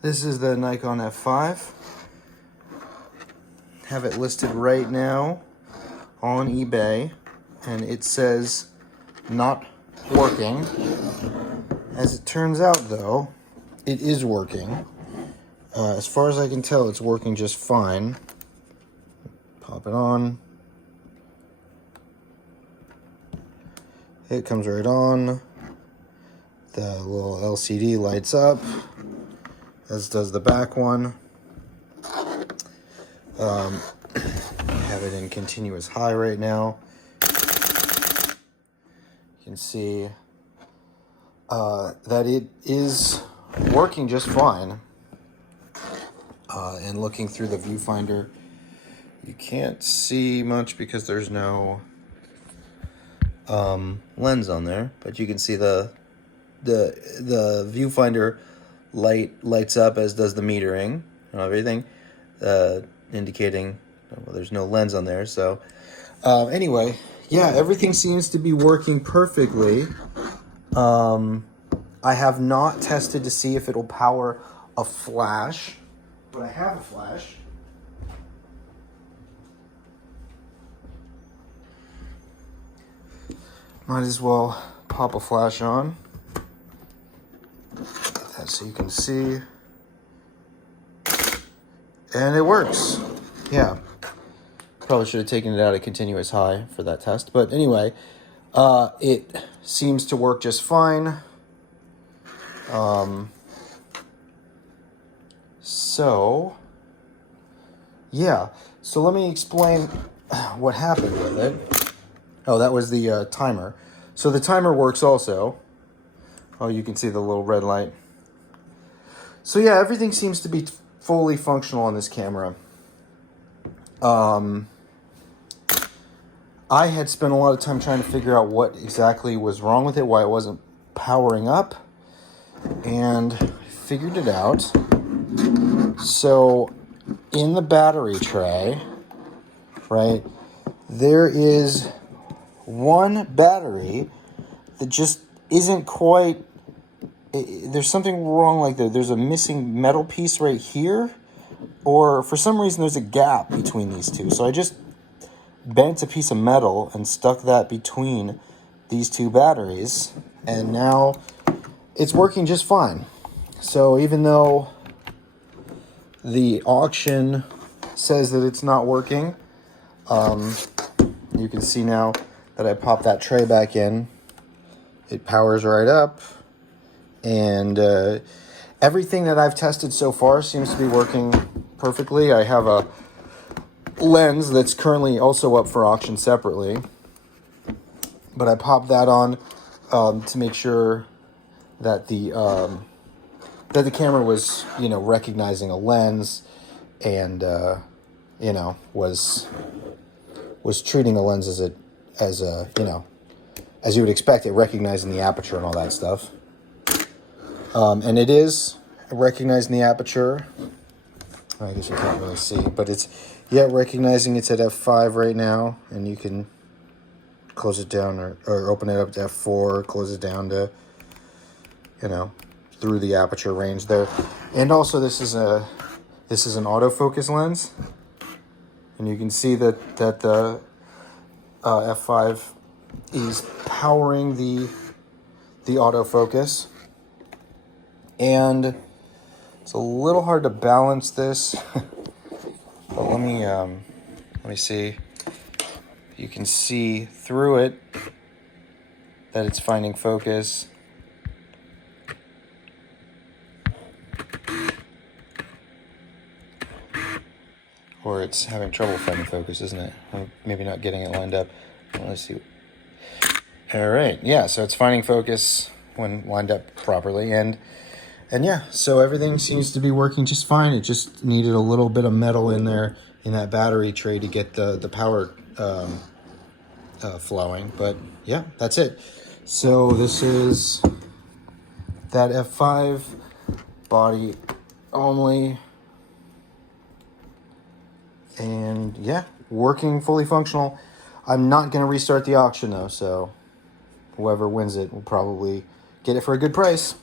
This is the Nikon F5. Have it listed right now on eBay, and it says not working. As it turns out, though, it is working. As far as I can tell, it's working just fine. Pop it on. It comes right on. The little LCD lights up, as does the back one. I have it in continuous high right now. You can see that it is working just fine. And looking through the viewfinder, you can't see much because there's no lens on there, but you can see the viewfinder lights up, as does the metering and everything, indicating well, there's no lens on there. So anyway, yeah, everything seems to be working perfectly. I have not tested to see if it'll power a flash, but I have a flash. Might as well pop a flash on. That so you can see. And it works. Yeah. Probably should have taken it out at continuous high for that test. But anyway, it seems to work just fine. So, yeah. So let me explain what happened with it. Oh, that was the timer. So the timer works also. Oh, you can see the little red light. So yeah, everything seems to be fully functional on this camera. I had spent a lot of time trying to figure out what exactly was wrong with it, why it wasn't powering up, and I figured it out. So in the battery tray, right, there is one battery that just isn't quite, there's something wrong, like there's a missing metal piece right here, or for some reason there's a gap between these two. So I just bent a piece of metal and stuck that between these two batteries, and now it's working just fine. So even though the auction says that it's not working, you can see now that I pop that tray back in, it powers right up, and everything that I've tested so far seems to be working perfectly. I have a lens that's currently also up for auction separately, but I popped that on to make sure that the camera was, recognizing a lens, and was treating a lens as you would expect it, recognizing the aperture and all that stuff. And it is recognizing the aperture. I guess you can't really see, but it's recognizing it's at f5 right now, and you can close it down or open it up to f4, close it down to through the aperture range there. And also this is an autofocus lens, and you can see that the f5 is powering the autofocus, and it's a little hard to balance this. But let me see. You can see through it that it's finding focus. Or it's having trouble finding focus, isn't it? Maybe not getting it lined up. Let's see. All right, yeah, so it's finding focus when lined up properly, and yeah, so everything seems to be working just fine. It just needed a little bit of metal in there in that battery tray to get the power flowing, but yeah, that's it. So this is that F5 body only, and yeah, working fully functional. I'm not going to restart the auction though, so whoever wins it will probably get it for a good price.